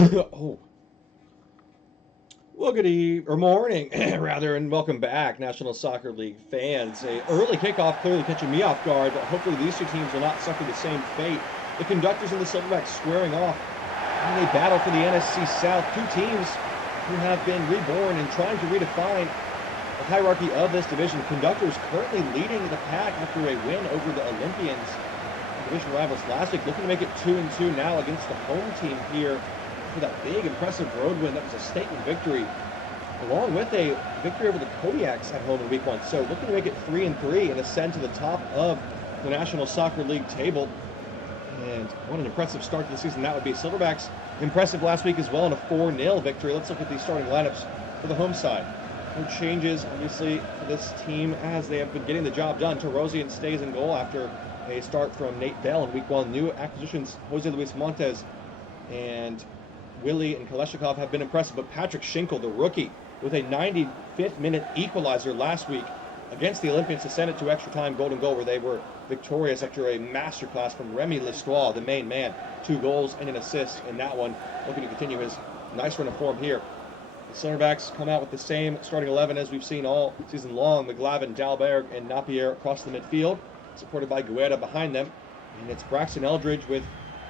Oh, well, good eve or morning, rather, and welcome back, National Soccer League fans. A early kickoff clearly catching me off guard, but hopefully these two teams will not suffer the same fate. The Conductors and the Silverbacks squaring off, and they battle for the NSC South. Two teams who have been reborn and trying to redefine the hierarchy of this division. Conductors currently leading the pack after a win over the Olympians, division rivals last week, looking to make it 2-2 now against the home team here for that big, impressive road win. That was a statement victory, along with a victory over the Kodiaks at home in week 1. So looking to make it 3-3 and ascend to the top of the National Soccer League table. And what an impressive start to the season that would be. Silverbacks impressive last week as well in a 4-0 victory. Let's look at these starting lineups for the home side. No changes, obviously, for this team as they have been getting the job done. Tarosian stays in goal after a start from Nate Bell in week 1. New acquisitions, Jose Luis Montes and Willie and Kalashnikov have been impressive, but Patrick Schinkel, the rookie, with a 95th minute equalizer last week against the Olympians to send it to extra time golden goal, where they were victorious after a masterclass from Remy Lestois, the main man. 2 goals and an assist in that one, looking to continue his nice run of form here. The Silverbacks come out with the same starting 11 as we've seen all season long. McGlavin, Dalberg, and Napier across the midfield, supported by Guerra behind them. And it's Braxton Eldridge with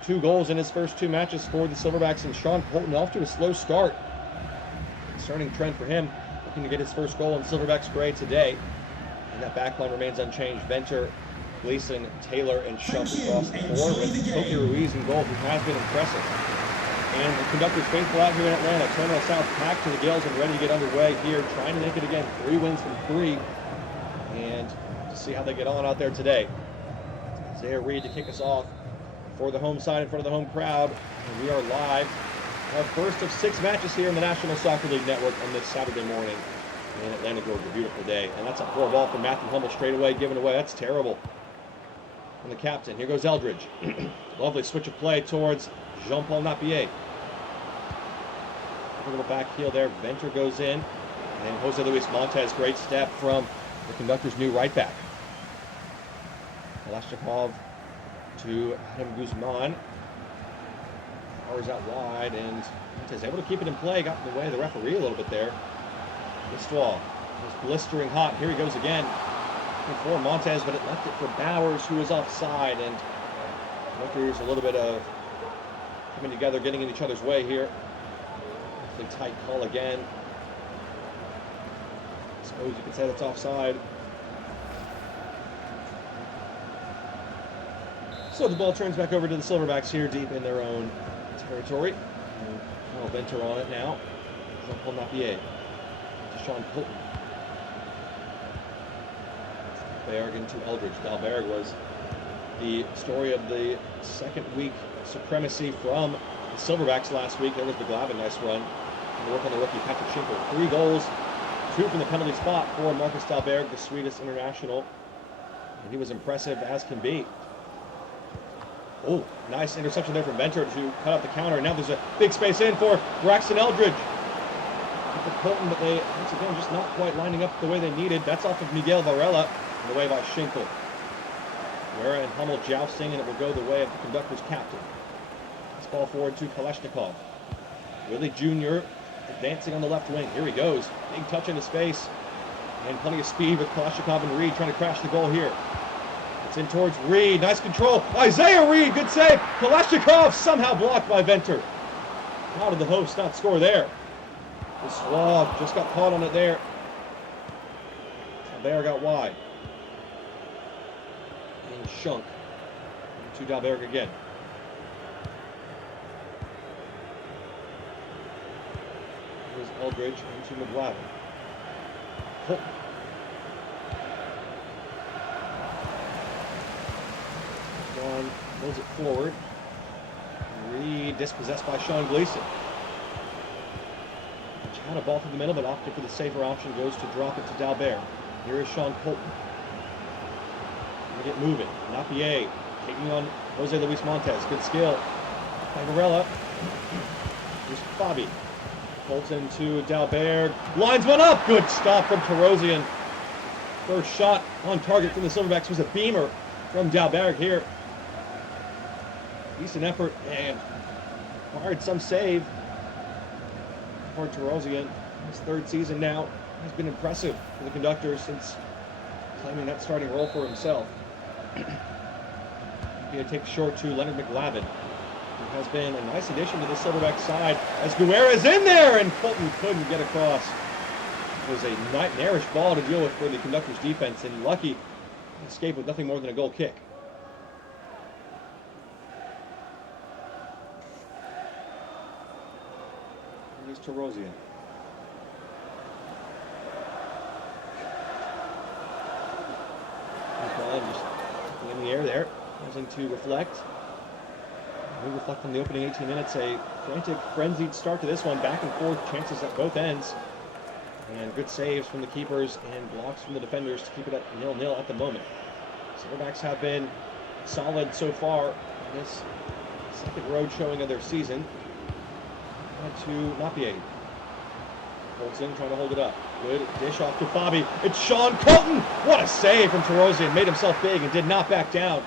2 goals in his first 2 matches for the Silverbacks, and Sean Colton off to a slow start. Concerning trend for him, looking to get his first goal in Silverbacks gray today. And that backline remains unchanged. Venter, Gleason, Taylor, and Shump across the floor, with Koki Ruiz in goal, who has been impressive. And the Conductors faithful out here in Atlanta. Terminal South packed to the gills and ready to get underway here, trying to make it again. 3 wins from 3. And to see how they get on out there today. Isaiah Reed to kick us off for the home side in front of the home crowd. And we are live. Our first of 6 matches here in the National Soccer League Network on this Saturday morning in Atlanta, Georgia. Beautiful day. And that's a poor ball from Matthew Hummel straight away, given away. That's terrible. And the captain. Here goes Eldridge. Lovely switch of play towards Jean-Paul Napier. A little back heel there. Venter goes in. And Jose Luis Montes, great step from the Conductors' new right back. Kalashnikov to Adam Guzman. Powers out wide, and Montes able to keep it in play. Got in the way of the referee a little bit there. Lestois was blistering hot. Here he goes again. For Montes, but it left it for Bowers, who was offside. And Conductors a little bit of coming together, getting in each other's way here. Really tight call again. I suppose you could say that's offside. So the ball turns back over to the Silverbacks here, deep in their own territory. And Venter on it now. Jean-Paul Napier to Sean Colton. Dalberg into Eldridge. Dalberg was the story of the second week supremacy from the Silverbacks last week. There was McGlavin, nice run. And work on the rookie Patrick Schinkel. 3 goals, 2 from the penalty spot for Marcus Dalberg, the Swedish international. And he was impressive as can be. Oh, nice interception there from Venter to cut out the counter. Now there's a big space in for Braxton Eldridge. For Colton, but they, once again, just not quite lining up the way they needed. That's off of Miguel Varela, and the way by Schinkel. Guerra and Hummel jousting, and it will go the way of the Conductors' captain. This ball forward to Kalashnikov. Willie Jr. advancing on the left wing. Here he goes. Big touch into space. And plenty of speed with Kalashnikov and Reed trying to crash the goal here. It's in towards Reed. Nice control. Isaiah Reed, good save. Kalashnikov somehow blocked by Venter. How did the host not score there? The Swab just got caught on it there. Dalberg got wide. And Shunk to Dalberg again. Here's Eldridge into McGlavin. Colton. Pulls it forward. Reed dispossessed by Sean Gleason. Had a ball through the middle, but opted for the safer option. Goes to drop it to Dalberg. Here is Sean Colton. Get moving. Napier taking on Jose Luis Montes. Good skill by Varela. Here's Bobby. Colton to Dalberg. Lines one up. Good stop from Tarosian. First shot on target from the Silverbacks was a beamer from Dalberg here. Decent effort and required some save Edward Tarosian, his third season now, has been impressive for the Conductors since claiming that starting role for himself. He takes short to Leonard McLavin, who has been a nice addition to the Silverback side as Guerra's in there, and Colton couldn't get across. It was a nightmarish ball to deal with for the Conductors defense, and lucky to escape with nothing more than a goal kick. Here's Tarosian. Just in the air there, pausing to reflect. We reflect on the opening 18 minutes. A frantic, frenzied start to this one. Back and forth chances at both ends. And good saves from the keepers and blocks from the defenders to keep it at 0-0 at the moment. Silverbacks have been solid so far in this second road showing of their season. To Napier. Colton trying to hold it up. Good dish off to Fabi. It's Sean Colton! What a save from Tarosian. Made himself big and did not back down.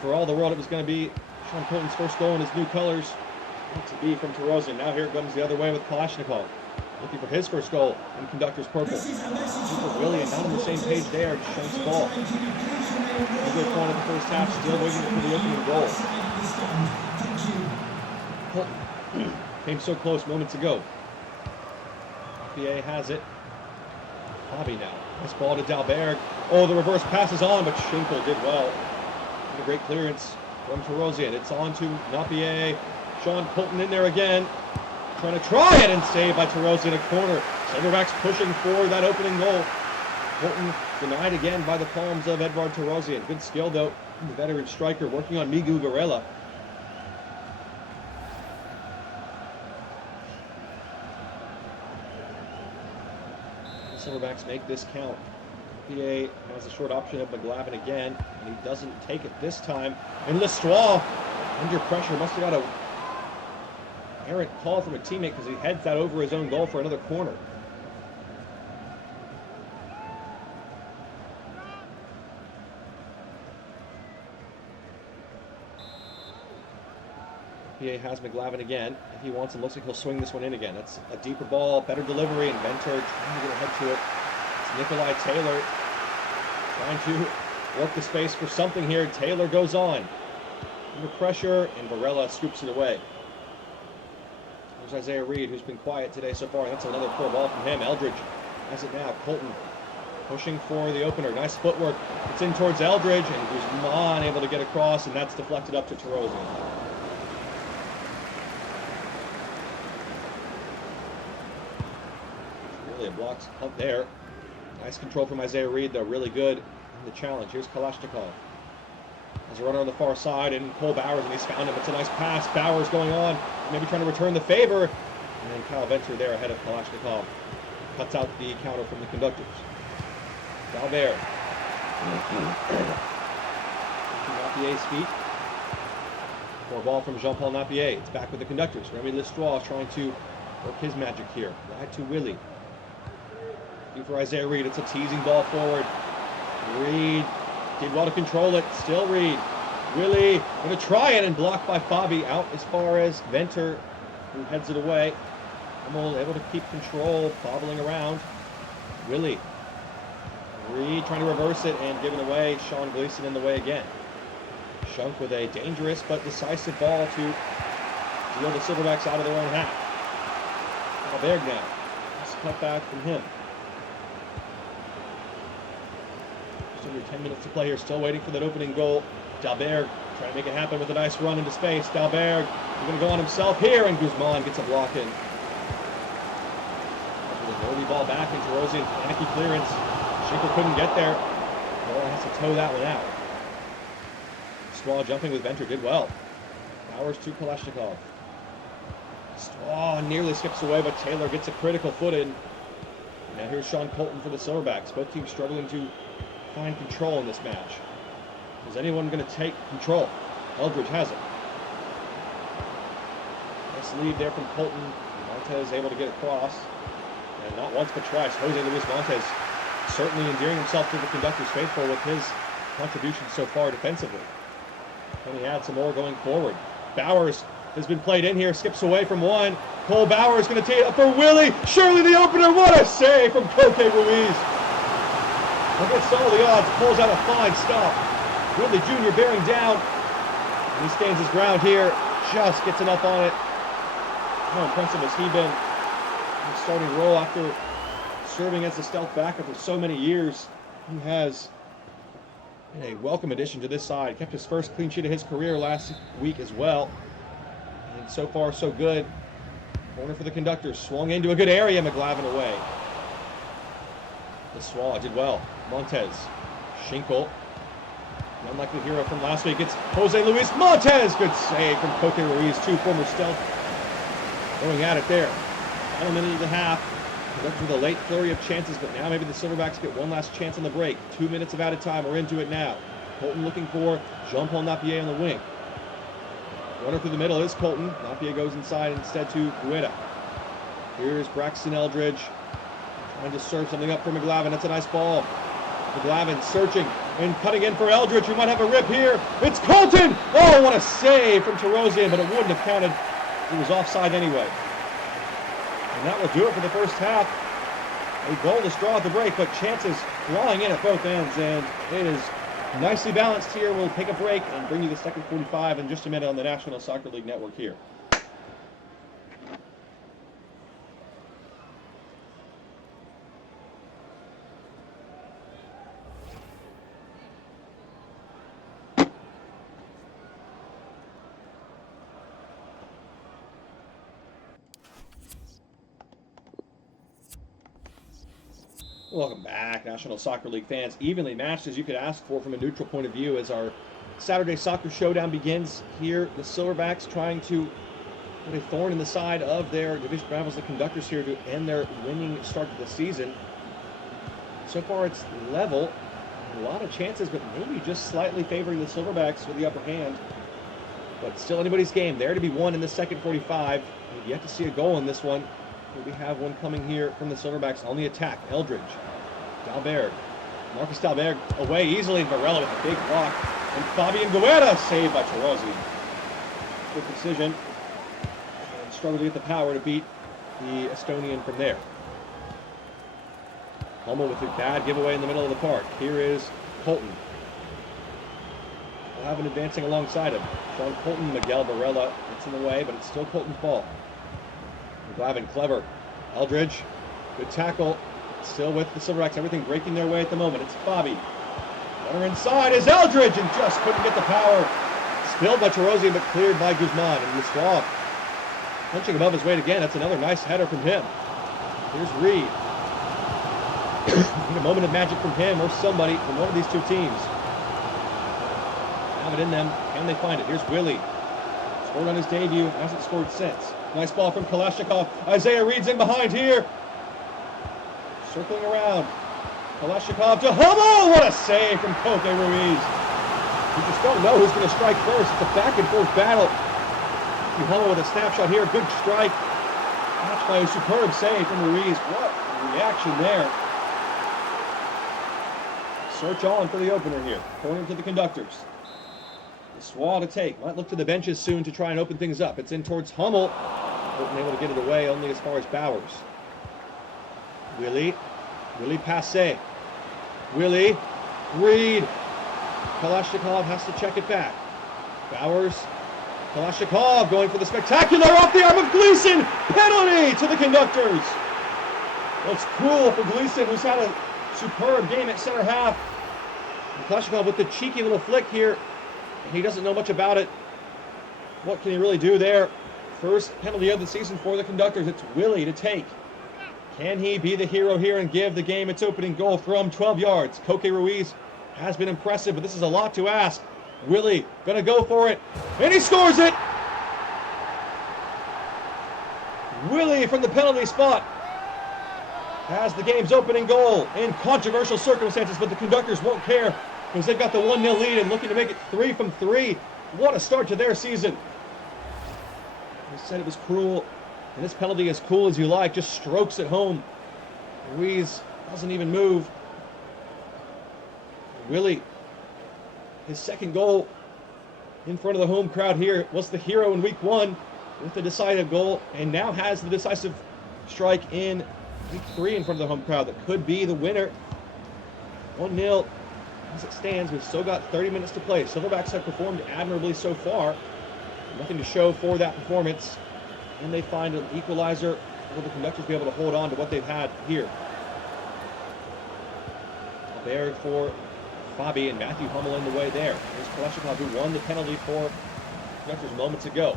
For all the world, it was going to be Sean Colton's first goal in his new colors. Not to be from Tarosian. Now here it comes the other way with Kalashnikov. Looking for his first goal in Conductors purple. Super William not on the same page there. Shank's ball. A good point in the first half. Still waiting for the opening goal. Colton came so close moments ago. PA has it. Hobby now. Nice ball to Dalberg. Oh, the reverse passes on, but Schinkel did well. A great clearance from Tarosian. It's on to Napier. Sean Colton in there again. Trying to try it and saved by Tarosian, a corner. Silverbacks pushing for that opening goal. Colton denied again by the palms of Edward Tarosian. Good skill though. The veteran striker working on Miguel Varela. Silverbacks make this count. PA has a short option of McLavin again, and he doesn't take it this time. And Lestraw, under pressure, must have got a errant call from a teammate because he heads that over his own goal for another corner. PA has McLavin again. If he wants him, looks like he'll swing this one in again. That's a deeper ball, better delivery, and Venter trying to get ahead to it. It's Nikolai Taylor trying to work the space for something here. Taylor goes on. Under pressure, and Varela scoops it away. There's Isaiah Reed, who's been quiet today so far. That's another poor ball from him. Eldridge has it now. Colton pushing for the opener. Nice footwork. It's in towards Eldridge, and Guzman able to get across, and that's deflected up to Tarosian. Really a blocked punt there. Nice control from Isaiah Reed, though. Really good in the challenge. Here's Kalashnikov. There's a runner on the far side, and Cole Bowers, and he's found him. It's a nice pass. Bowers going on, maybe trying to return the favor. And then Kyle Venter there ahead of Kalashnikov. Cuts out the counter from the Conductors. Dalbert. Napier's feet. More ball from Jean-Paul Napier. It's back with the Conductors. Remy Lestraw trying to work his magic here. Wide to Willie. For Isaiah Reed, it's a teasing ball forward. Reed did well to control it. Still Reed. Willie going to try it and blocked by Fabi. Out as far as Venter, who heads it away. Hummel able to keep control, bobbling around. Willie. Reed trying to reverse it and giving away. Sean Gleason in the way again. Shunk with a dangerous but decisive ball to deal the Silverbacks out of their own half. Alberg now. Nice cut back from him. Under 10 minutes to play here, still waiting for that opening goal. Dalberg trying to make it happen with a nice run into space. Dalberg going to go on himself here, and Guzman gets a block in. With an early ball back, and Tarosian panicky clearance. Schinkel couldn't get there. Ball has to toe that one out. Straw jumping with Venter did well. Bowers to Kalashnikov. Straw nearly skips away, but Taylor gets a critical foot in. Now here's Sean Colton for the Silverbacks. Both teams struggling to find control in this match. Is anyone going to take control? Eldridge has it. Nice lead there from Colton. Montez able to get across. And not once but twice, Jose Luis Montez certainly endearing himself to the Conductors faithful with his contributions so far defensively. Can he add some more going forward? Bowers has been played in here, skips away from one. Cole Bauer is going to tee it up for Willie. Surely the opener. What a save from Koke Ruiz. Against all the odds, pulls out a fine stop. Willie Jr. bearing down. And he stands his ground here. Just gets enough on it. How impressive has he been? His starting role after serving as a stealth backup for so many years. He has been a welcome addition to this side. Kept his first clean sheet of his career last week as well. And so far, so good. Corner for the Conductors. Swung into a good area. McGlavin away. The Swallow did well. Montez. Schinkel. The unlikely hero from last week. It's Jose Luis Montez. Good save from Koke Ruiz. Two former stealth going at it there. Final minute and a half. Conductors with a late flurry of chances, but now maybe the Silverbacks get one last chance on the break. 2 minutes of added time. We're into it now. Colton looking for Jean-Paul Napier on the wing. Runner through the middle is Colton. Napier goes inside instead to Guetta. Here's Braxton Eldridge trying to serve something up for McGlavin. That's a nice ball. McGlavin searching and cutting in for Eldridge, who might have a rip here. It's Colton! Oh, what a save from Tarosian, but it wouldn't have counted. It was offside anyway. And that will do it for the first half. A goalless draw at the break, but chances flying in at both ends, and it is nicely balanced here. We'll take a break and bring you the second 45 in just a minute on the National Soccer League Network here. Welcome back, National Soccer League fans. Evenly matched as you could ask for from a neutral point of view as our Saturday soccer showdown begins here. The Silverbacks trying to put a thorn in the side of their division rivals, the Conductors, here to end their winning start to the season. So far it's level. A lot of chances, but maybe just slightly favoring the Silverbacks with the upper hand. But still anybody's game. There to be won in the second 45. We've yet to see a goal in this one. We have one coming here from the Silverbacks on the attack. Eldridge. Dalberg. Marcus Dalberg away easily. Varela with a big block. And Fabian Guerra saved by Tarosian. Good decision. And struggled to get the power to beat the Estonian from there. Hummel with a bad giveaway in the middle of the park. Here is Colton. We'll have him advancing alongside him. Sean Colton, Miguel Varela. It's in the way, but it's still Colton's ball. McGlavin, clever. Eldridge, good tackle. Still with the Silverbacks, everything breaking their way at the moment. It's Bobby. Runner inside is Eldridge and just couldn't get the power. Spilled by Tarosian, but cleared by Guzman. And Luswab punching above his weight again. That's another nice header from him. Here's Reed. Need a moment of magic from him or somebody from one of these two teams. Have it in them. Can they find it? Here's Willie. Scored on his debut. Hasn't scored since. Nice ball from Kalashnikov. Isaiah Reed's in behind here. Circling around. Kalashnikov to Hummel. What a save from Koke Ruiz. You just don't know who's going to strike first. It's a back and forth battle. Hummel with a snapshot here. Good strike. Matched by a superb save from Ruiz. What a reaction there. Search on for the opener here. Corner to the Conductors. The Swallow to take. Might look to the benches soon to try and open things up. It's in towards Hummel. Wasn't able to get it away only as far as Bowers. Willie Passe. Willie. Reed. Kalashnikov has to check it back. Bowers. Kalashnikov going for the spectacular off the arm of Gleason. Penalty to the Conductors. Well, it's cruel for Gleason, who's had a superb game at center half. And Kalashnikov with the cheeky little flick here. He doesn't know much about it. What can he really do there? First penalty of the season for the Conductors. It's Willie to take. Can he be the hero here and give the game its opening goal from 12 yards? Koke Ruiz has been impressive, but this is a lot to ask. Willie gonna go for it, and he scores it! Willie from the penalty spot has the game's opening goal in controversial circumstances, but the Conductors won't care because they've got the 1-0 lead and looking to make it 3 from 3. What a start to their season. I said it was cruel, and this penalty, as cool as you like, just strokes it home. Ruiz doesn't even move. Willie, his second goal in front of the home crowd here, was the hero in week 1. with the decisive goal, and now has the decisive strike in week 3 in front of the home crowd that could be the winner. 1-0 as it stands. We've still got 30 minutes to play. Silverbacks have performed admirably so far. Nothing to show for that performance. And they find an equalizer. Will the Conductors be able to hold on to what they've had here? There for Fabi and Matthew Hummel in the way there. Here's Kalashnikov, who won the penalty for Conductors moments ago.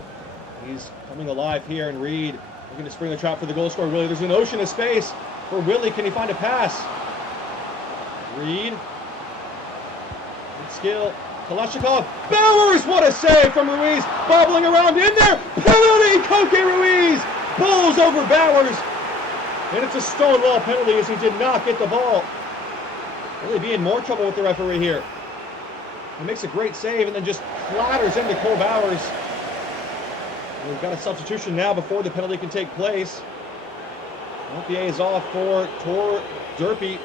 He's coming alive here, and Reed looking to spring the trap for the goal scorer, Willie. There's an ocean of space for Willie. Can he find a pass? Reed. Good skill. Kalashnikov. Bowers! What a save from Ruiz. Bobbling around in there. Penalty! Koke Ruiz pulls over Bowers. And it's a stonewall penalty as he did not get the ball. Really be in more trouble with the referee here. He makes a great save and then just clatters into Cole Bowers. We've got a substitution now before the penalty can take place. LPA is off for Tor Derpy.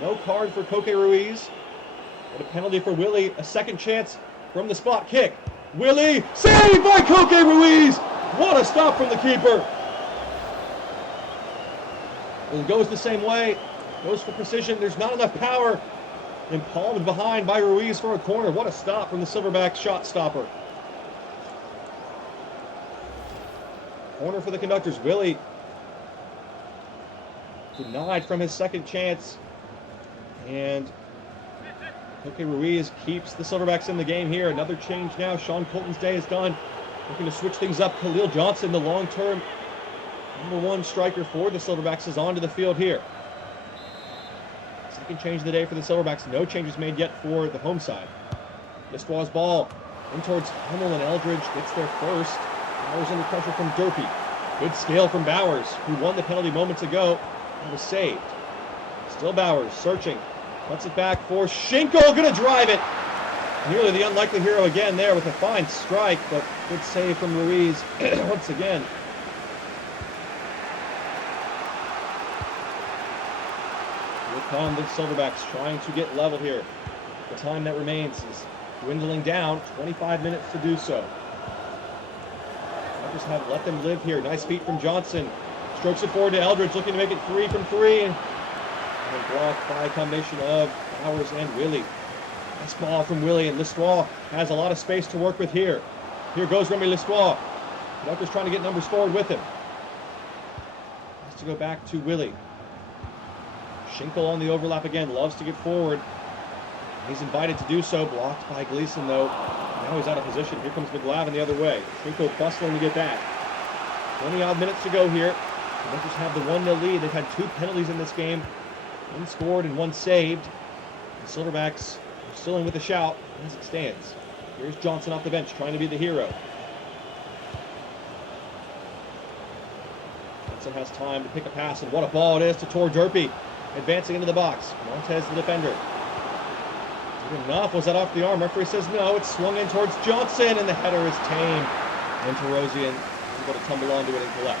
No card for Koke Ruiz. But a penalty for Willie. A second chance from the spot kick. Willie, saved by Koke Ruiz! What a stop from the keeper. It goes the same way. Goes for precision. There's not enough power. And palmed behind by Ruiz for a corner. What a stop from the Silverback shot stopper. Corner for the Conductors. Willie denied from his second chance. And Koke Ruiz keeps the Silverbacks in the game here. Another change now. Sean Colton's day is done. Looking to switch things up. Khalil Johnson, the long-term #1 striker for the Silverbacks, is onto the field here. Second change of the day for the Silverbacks. No changes made yet for the home side. Listwau's ball in towards Hummel, and Eldridge gets there first. Bowers under pressure from Derpy. Good scale from Bowers, who won the penalty moments ago and was saved. Still Bowers searching. Puts it back for Schinkel. Going to drive it. Nearly the unlikely hero again there with a fine strike, but good save from Ruiz once again. Here come the Silverbacks trying to get level here. The time that remains is dwindling down. 25 minutes to do so. Just have let them live here. Nice feet from Johnson. Strokes it forward to Eldridge, looking to make it 3 from 3. And blocked by a combination of Bowers and Willie. Nice ball from Willie, and Listwaw has a lot of space to work with here. Here goes Remy Listwaw. Conductors trying to get numbers forward with him. Has to go back to Willie. Schinkel on the overlap again. Loves to get forward. He's invited to do so. Blocked by Gleason, though. Now he's out of position. Here comes McGlavin the other way. Schinkel bustling to get that. 20-odd minutes to go here. The Conductors have the 1-0 lead. They've had 2 penalties in this game. 1 scored and 1 saved. The Silverbacks are still in with a shout as it stands. Here's Johnson off the bench trying to be the hero. Johnson has time to pick a pass, and what a ball it is to Tor Derpy. Advancing into the box. Montez the defender. Good enough. Was that off the arm? Referee says no. It's swung in towards Johnson, and the header is tame. And Terosian is able to tumble onto it and collect.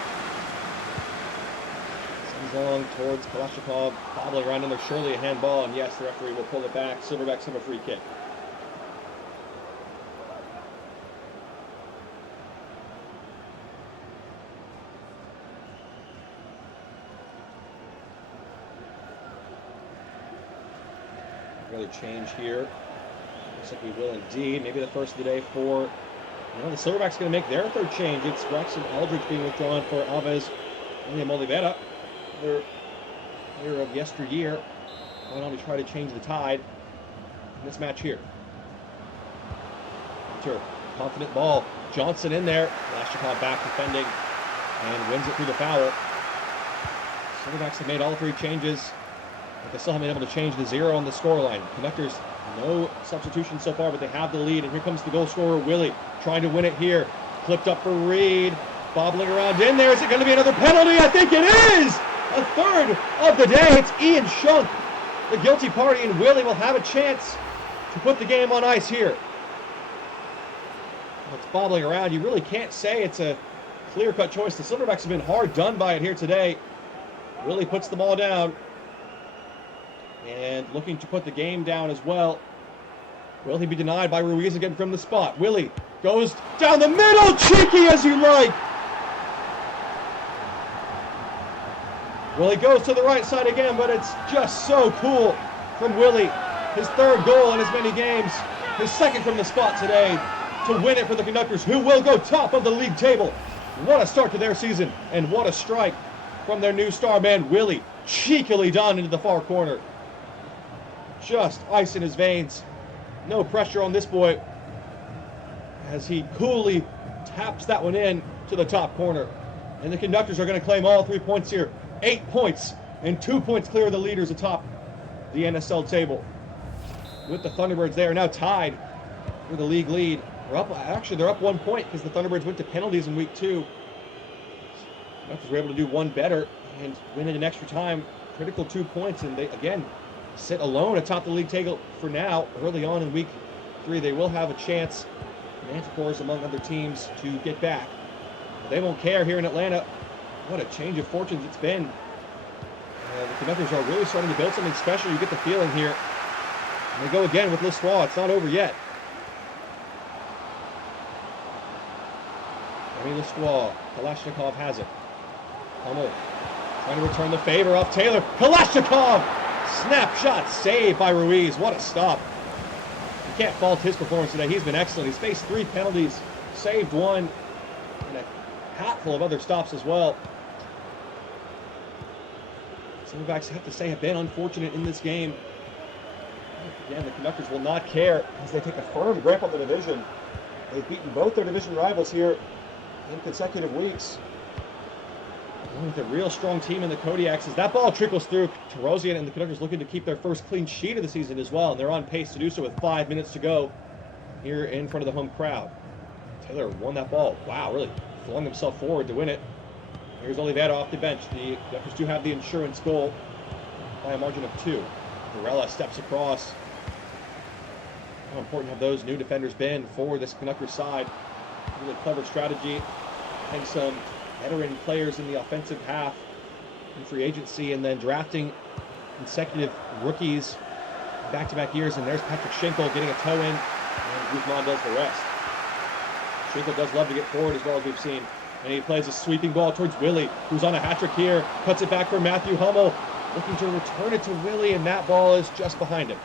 Sends long towards Kalashnikov, bobbling around in there. Surely a handball, and yes, the referee will pull it back. Silverbacks have a free kick. Another change here. Looks like we will indeed. Maybe the first of the day for the Silverbacks going to make their third change. It's Rex and Eldridge being withdrawn for Alves and Oliveira. Their player of yesteryear. Going on to try to change the tide in this match here. Confident ball. Johnson in there. Kalashnikov back defending and wins it through the foul. Silverbacks have made all 3 changes, but they still haven't been able to change the 0 on the scoreline. Conductors, no substitution so far, but they have the lead. And here comes the goal scorer, Willie, trying to win it here. Clipped up for Reed, bobbling around in there. Is it going to be another penalty? I think it is! A third of the day. It's Ian Shunk, the guilty party, and Willie will have a chance to put the game on ice here. It's bobbling around. You really can't say it's a clear-cut choice. The Silverbacks have been hard done by it here today. Willie puts the ball down. And looking to put the game down as well. Will he be denied by Ruiz again from the spot? Willie Goes down the middle, cheeky as you like. Well, he goes to the right side again, but it's just so cool from Willie. His third goal in as many games, his second from the spot today to win it for the Conductors, who will go top of the league table. What a start to their season, and what a strike from their new star man, Willie, cheekily down into the far corner. Just ice in his veins. No pressure on this boy as he coolly taps that one in to the top corner. And the Conductors are going to claim all 3 points here. 8 points and 2 points clear of the leaders atop the NSL table. With the Thunderbirds, they are now tied for the league lead. They're up 1 point because the Thunderbirds went to penalties in week 2. Conductors were able to do one better and win it in extra time. Critical 2 points, and they again sit alone atop the league table for now. Early on in week 3, they will have a chance, Manticores among other teams, to get back. But they won't care here in Atlanta. What a change of fortunes it's been. The Conductors are really starting to build something special. You get the feeling here. And they go again with Lesois. It's not over yet. Lesois. Kalashnikov has it. Hummel trying to return the favor off Taylor. Kalashnikov! Snapshot save by Ruiz. What a stop. You can't fault his performance today. He's been excellent. He's faced 3 penalties, saved 1, and a hatful of other stops as well. Silverbacks, have to say, have been unfortunate in this game. Again, the Conductors will not care as they take a firm grip on the division. They've beaten both their division rivals here in consecutive weeks. With a real strong team in the Kodiaks, as that ball trickles through. Tarosian and the Conductors looking to keep their first clean sheet of the season as well, and they're on pace to do so with 5 minutes to go here in front of the home crowd. Taylor won that ball. Wow, really flung himself forward to win it. Here's Oliveira off the bench. The Conductors do have the insurance goal by a margin of 2. Varela steps across. How important have those new defenders been for this Conductors side? Really clever strategy and some veteran players in the offensive half in free agency, and then drafting consecutive rookies back-to-back years. And there's Patrick Schenkel getting a toe in, and Guzman does the rest. Schenkel does love to get forward as well, as we've seen. And he plays a sweeping ball towards Willie, who's on a hat-trick here. Cuts it back for Matthew Hummel, looking to return it to Willie, and that ball is just behind him.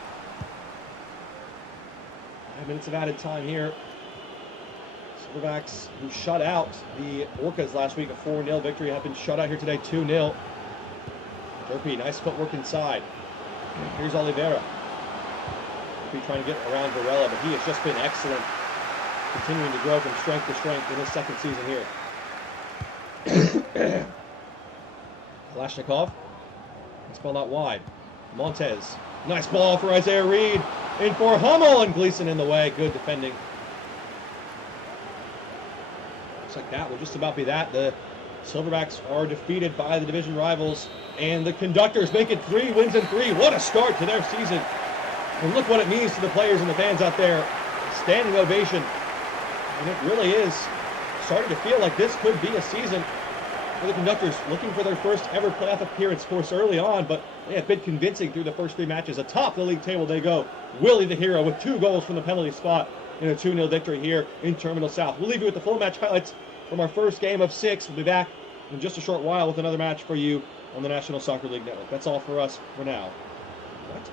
5 minutes of added time here. Silverbacks, who shut out the Orcas last week, a 4-0 victory, have been shut out here today, 2-0. Durkee, nice footwork inside. Here's Oliveira. Durkee trying to get around Varela, but he has just been excellent, continuing to grow from strength to strength in his second season here. Kalashnikov, it's ball out wide. Montez, nice ball for Isaiah Reed. In for Hummel, and Gleason in the way. Good defending. Looks like that will just about be that. The Silverbacks are defeated by the division rivals, and the Conductors make it 3 wins and 3. What a start to their season. And look what it means to the players and the fans out there. Standing ovation. And it really is starting to feel like this could be a season for the Conductors, looking for their first ever playoff appearance, of course, early on, but they have been convincing through the first 3 matches. Atop the league table they go. Willie the hero with 2 goals from the penalty spot in a 2-0 victory here in Terminal South. We'll leave you with the full match highlights from our first game of 6. We'll be back in just a short while with another match for you on the National Soccer League Network. That's all for us for now. What?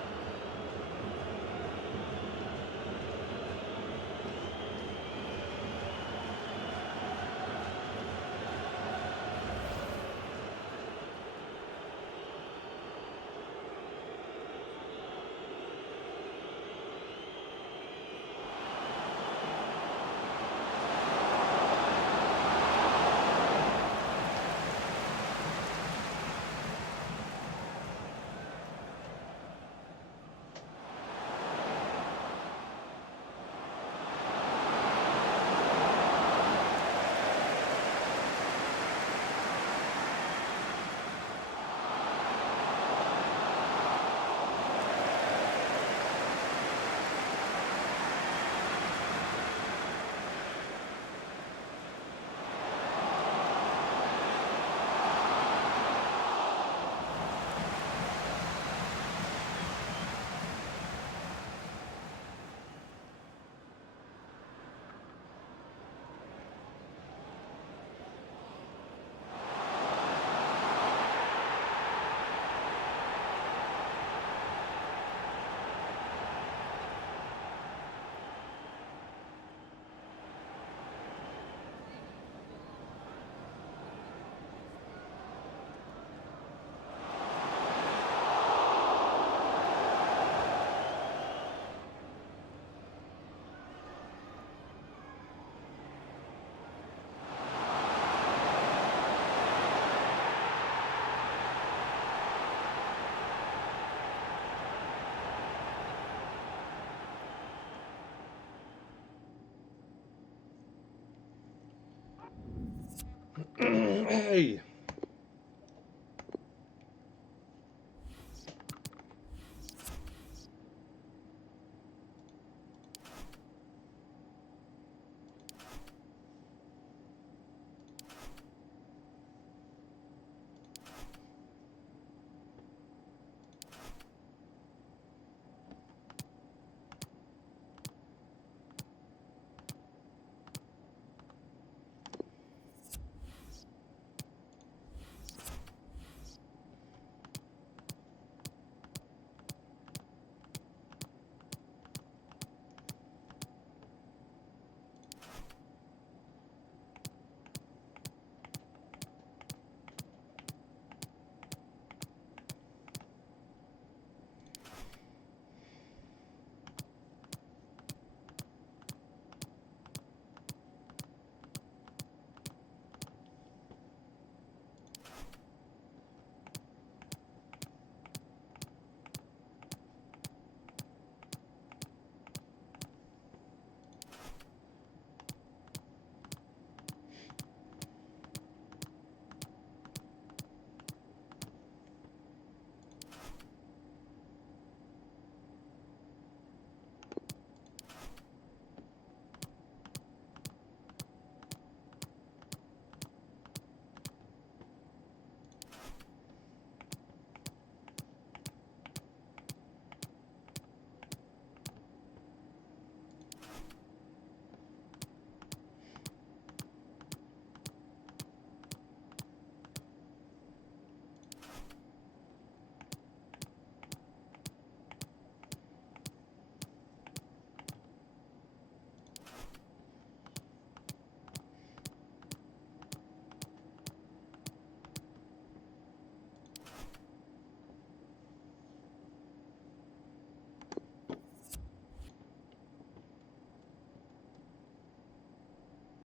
Hey.